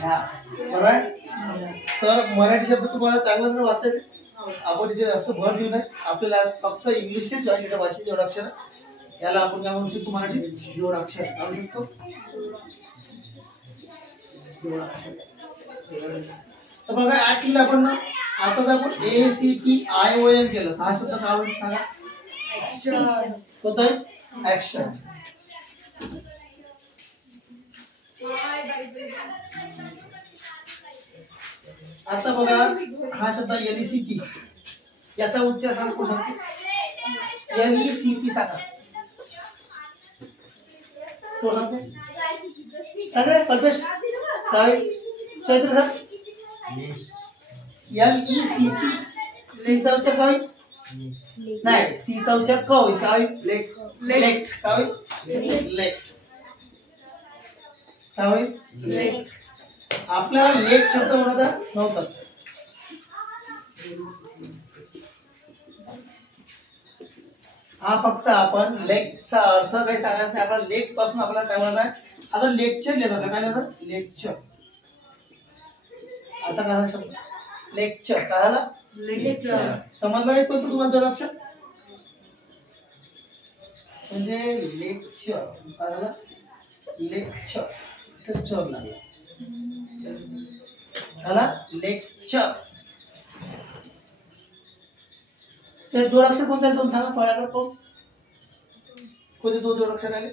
ह्या बरोबर आहे. तर मराठी शब्द तुम्हाला चांगलं जर वाचता येईल. आपण इथे जास्त भर देऊ नये. आपल्याला फक्त इंग्लिशचे जॉईन केलं भाषेचे जोडाक्षर याला आपण काय म्हणू शकतो मराठीत जोडाक्षर म्हणू शकतो. जोडाक्षर. तर बघा ऍक्च्युअली आपण ना आता जर आपण ACTION केलं हा शब्द काय होईल सांगा. ऍक्शन. कोणता आहे ऍक्शन. आता बघा हा शब्द LECT याचा उच्चार सांगा कोण सांगते. LECT सांगा कोण सांगते सांगा कल्पेश काय चैत्र सर. LECT सी चा उच्चार काय नाही सी चा उच्चार क होईल काय लेट लेट काय लेट काय लेट. आपल्याला लेट शब्द बोलायचा नव्हताच. हा फक्त आपण लेगचा अर्थ काही सांगायचं नाही. आपल्याला लेग पासून आपल्याला काय बोलायचं आहे. आता लेक्चर लिहायचं काय लिहायचं लेक्चर. आता काय शब्द लेक्चर काय झाला लेक्चर. समजलं काय पण तुम्हाला दोन अक्षर म्हणजे लेक्चर काय झालं लेक्चर. तर चल लागला झाला लेक्चर. ते दोन अक्षर कोणते आहेत दोन सांगा फळ्याकडे कोण कोणते दोन जोडाक्षर आले.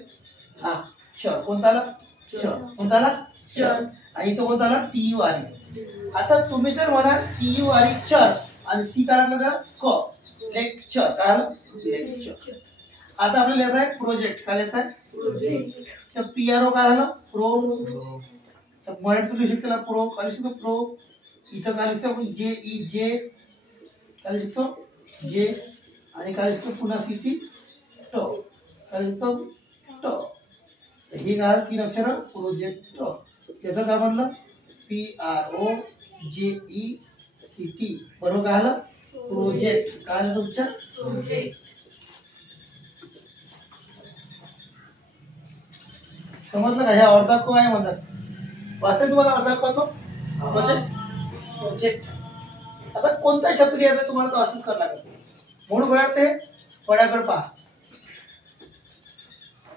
हा च कोणता आला च कोणता आला च आणि तो कोणता आला TU आली. आता तुम्ही जर म्हणाल TU आली चर आणि सी काय लागला जरा क लेक्चर काय आलं लेक्चर. आता आपल्याला लिहायचं आहे प्रोजेक्ट काय लिहायचं आहे प्रोजेक्ट. तर PRO काय झालं प्रो. मराठी लिहू शकतो प्रो काय लिहू शकतो प्रो. इथं काय लिहू शकतो JEJ काय लिहू शकतो जे आणि काय लिहू शकतो पुन्हा CT ट काय लिहू शकतो ट. हे काय तीन अक्षर प्रोजेक्ट. त्याचं काय म्हणलं PROJECT बरोबर काय आलं प्रोजेक्ट काय आलं तुमच्या प्रोजेक्ट. समजलं का. ह्या अर्धा को आहे म्हणतात वाचते तुम्हाला अर्धा को प्रोजेक्ट प्रोजेक्ट. आता कोणता शब्द लिहायचा तुम्हाला तो असंच करावं लागेल. म्हणून बघा ते फळ्याकडे पहा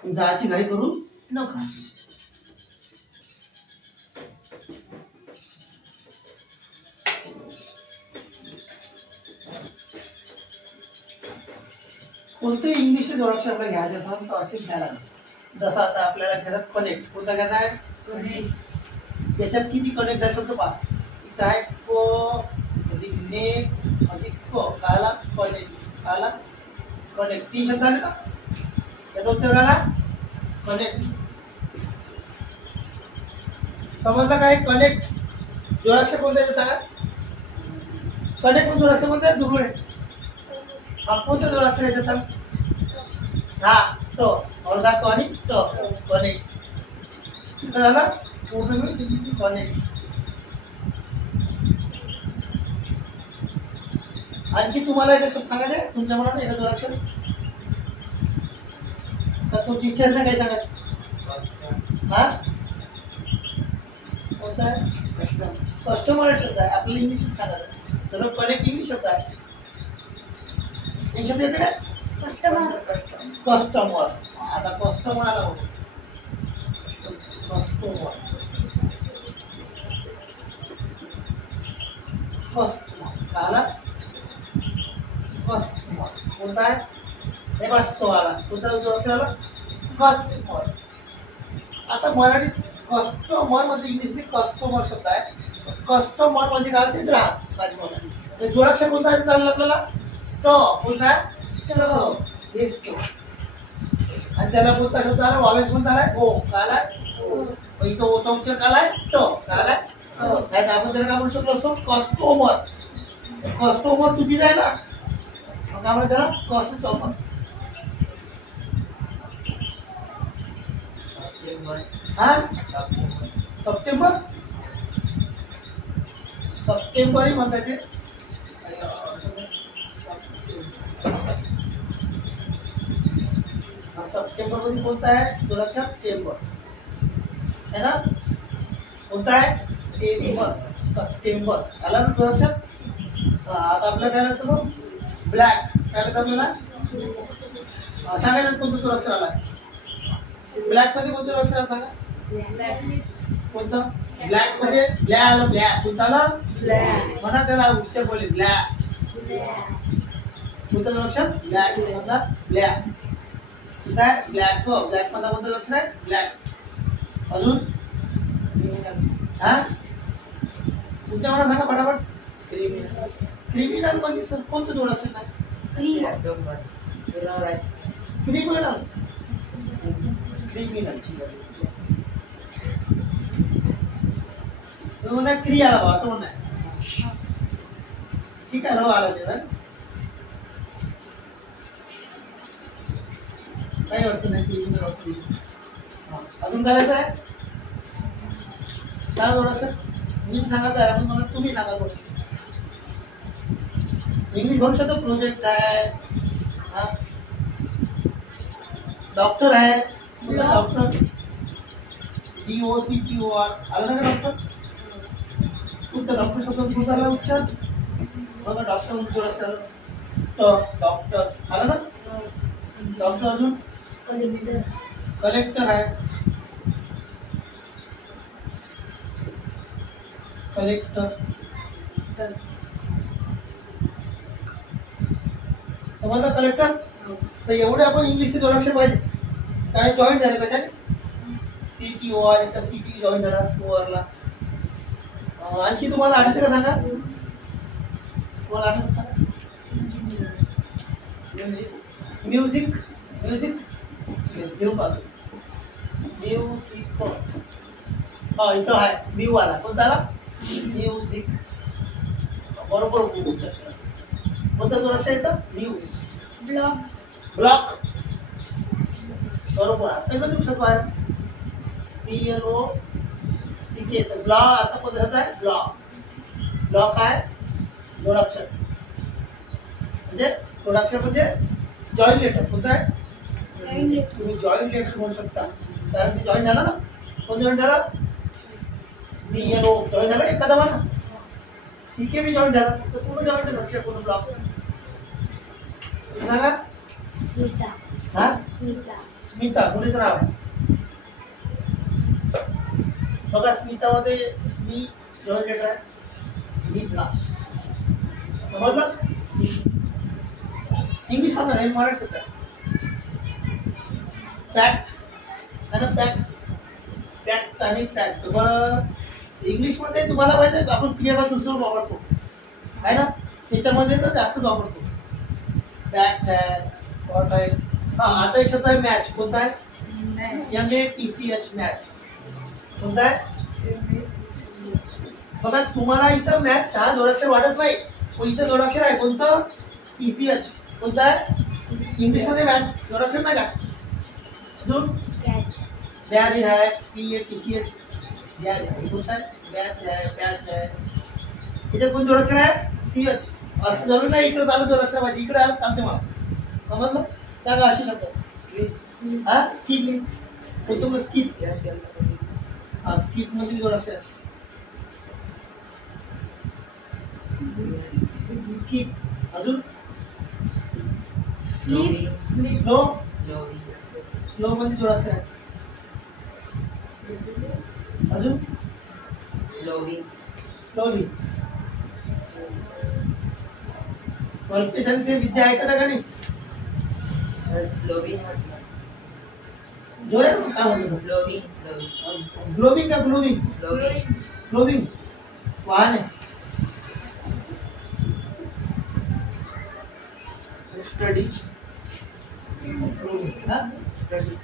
जायची घाई करून नका. कोणते इंग्लिश जोडाक्षर आपल्याला घ्यायचे असेल तर असे घ्यायला लागेल. जसं आता आपल्याला घ्यायला कनेक्ट कोणता घ्यायचा आहे. याच्यात किती कनेक्ट आहे शब्द पहा. इथं आहे को अधिक ने अधिक को काला कनेक्ट काला कनेक्ट तीन शब्द आले का. याचा उत्तर आला कनेक्ट. समजलं काय कनेक्ट जोडाक्षर कोणता आहे सांगा. कनेक्ट कोण जोडाक्षर कोणता आहे दुर्मिळ. हा कोणता जोडाक्षर आहे त्याचा हा तो अर्धा को आणि ट कनेक्ट. इथं झाला पूर्ण कनेक्ट. आणखी तुम्हाला एक शब्द सांगायचे तुमच्या मनात एका जोडाक्षर तर तुमची इच्छा आहे ना काही सांगायचं. हा कोणता आहे कस्टमर शब्द आहे आपल्याला इंग्लिश सांगायचं. तसं कनेक्ट इंग्लिश शब्द आहे. एक शब्द येते ना कस्टमर. कस्टमर आता कस्टमर आला बघू कस्टमर कस्टमर आला कस्टमर कोणता आहे हे वाचतो आला कोणता जोडाक्षर आला कस्टमर. आता मराठीत कस्टमर मध्ये इंग्लिश कस्टमर शब्द आहे. कस्टमर म्हणजे काय ते ग्राहक. जोडाक्षर कोणता आहे चालेल आपल्याला स्ट कोणता आहे स्ट. आणि त्याला कोणता शब्द आला वावेस कोणता आलाय ओ काय आलाय इथं ओचा उच्चार काय आलाय ट काय आलाय. नाही तर आपण त्याला काय म्हणू शकलो असतो कस्टमर. कस्टमर चुकीचं आहे ना मग आपण त्याला कस्टमर. हा सप्टेंबर सप्टेंबर म्हणता येते. सप्टेंबर मध्ये कोणता आहे जोडाक्षर टेंबर है ना कोणता आहे सप्टेंबर सप्टेंबर आला ना तुझ्या लक्षात. आता आपल्याला काय लागतं मग ब्लॅक. काय लागतं आपल्याला सांगायचं कोणतं तो अक्षर आला. ब्लॅक मध्ये कोणतं अक्षर आलं सांगा. कोणतं ब्लॅक मध्ये ब्लॅक आलं. ब्लॅक कोणतं आलं म्हणा त्याला उच्चार बोले ब्लॅक. कोणतं अक्षर ब्लॅक मधला ब्लॅक. काय ब्लॅक ब्लॅक मधला कोणतं अक्षर आहे ब्लॅक. अजून हा तुमच्या मला सांगा फटाफट. क्रिमिनल. क्रिमिनल मध्ये सर कोणतं जोड अक्षर नाही. क्रिमिनल क्रिमिनल म्हणा क्रियाला भाव असं म्हणणं आहे. ठीक आहे. आला ते काही अडचण नाही. क्रिमिनल असं अजून करायचं आहे. सांगा थोडंसं. मी सांगायचं आहे आपण मला तुम्ही सांगा थोडंसं. इंग्लिश भविष्यात प्रोजेक्ट आहे. हा डॉक्टर आहे. डॉक्टर DOCTOR आलं ना डॉक्टर. कुठं डॉक्टर शब्द कुठला उच्चार बघा. डॉक्टर म्हणजे असेल डॉक्टर आलं ना. डॉक्टर अजून कलेक्टर आहे. कलेक्टर समजलं कलेक्टर. तर एवढे आपण इंग्लिशचे दोन अक्षर पाहिजे कारण जॉईन झाले कशाने CTOR एकदा CT जॉईन झाला OR ला. आणखी तुम्हाला आठवते का सांगा. तुम्हाला आठवत सांगा. म्युझिक म्युझिक घेऊ पाहतो. म्युझिक हा इथं आहे म्यू आला. कोणता आला म्युझिक. बरोबर कोणता दोन अक्षर येतं म्यू. ब्लॉक ब्लॉक बरोबर. आता पण देऊ शकतो आहे PLOCK येतं. ब्लॉक आता कोणता आहे ब्लॉक. ब्लॉक आहे जोडाक्षर म्हणजे जोडाक्षर म्हणजे जॉईन लेटर. कोणतं आहे तुम्ही जॉईन लेटर म्हणू शकता कारण ते जॉईन झालं ना. कोण जॉईन झालं PLO जॉईन झालं एखादा ना. CK बी जॉईन झालं तर पूर्ण जॉईन झालं अक्षर पूर्ण ब्लॉक. सांगा. स्मिता. हा स्मिता. स्मिता कोणीच नाव बघा. स्मिता मध्ये स्मी जॉईन लेटर आहे स्मिता. समजलं. इंग्लिश समजा हे मराठी शब्द आहे. फॅक्ट आणि फॅक्ट फॅक्ट आणि फॅक्ट. बरं इंग्लिश मध्ये तुम्हाला माहिती आहे आपण क्रियापद दुसरं वापरतो आहे ना. त्याच्यामध्ये तर जास्त वापरतो. फॅक्ट आहे व्हॉट आहे. हा आता एक शब्द आहे मॅच. कोणता आहे MATCH मॅच. कोणता आहे बघा. तुम्हाला इथं मॅच हा जोडाक्षर वाटत नाही पण इथं जोडाक्षर आहे कोणतं TCH. कोणता आहे इंग्लिश मध्ये मॅच जोडाक्षर नाही का. अजून बॅच आहे PATCH बॅच आहे. कोणता आहे बॅच आहे बॅच आहे. याच्यात कोण जोडाक्षर आहे CH. असं जरूर नाही इकडे झालं जोडाक्षर पाहिजे इकडे आलं चालते मला. समजलं. सांगा असे शब्द. स्किप हा स्किप कोणतं स्किप. हा स्किप मध्ये जोडाक्षर स्किप. अजून स्लो स्लो मध्ये जोडाक्षर आहे. अजून स्लोली. कल्पेशनचे विद्या ऐकता का नाही. जोरात काय म्हणतो ग्लोबिंग का ग्लोबिंग ग्लोबिंग वाहन आहे. स्टडी हा स्टडी.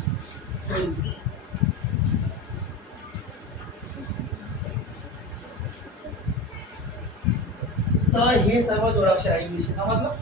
तर हे सर्व जोडाक्षर आहे इंग्लिश. समजलं.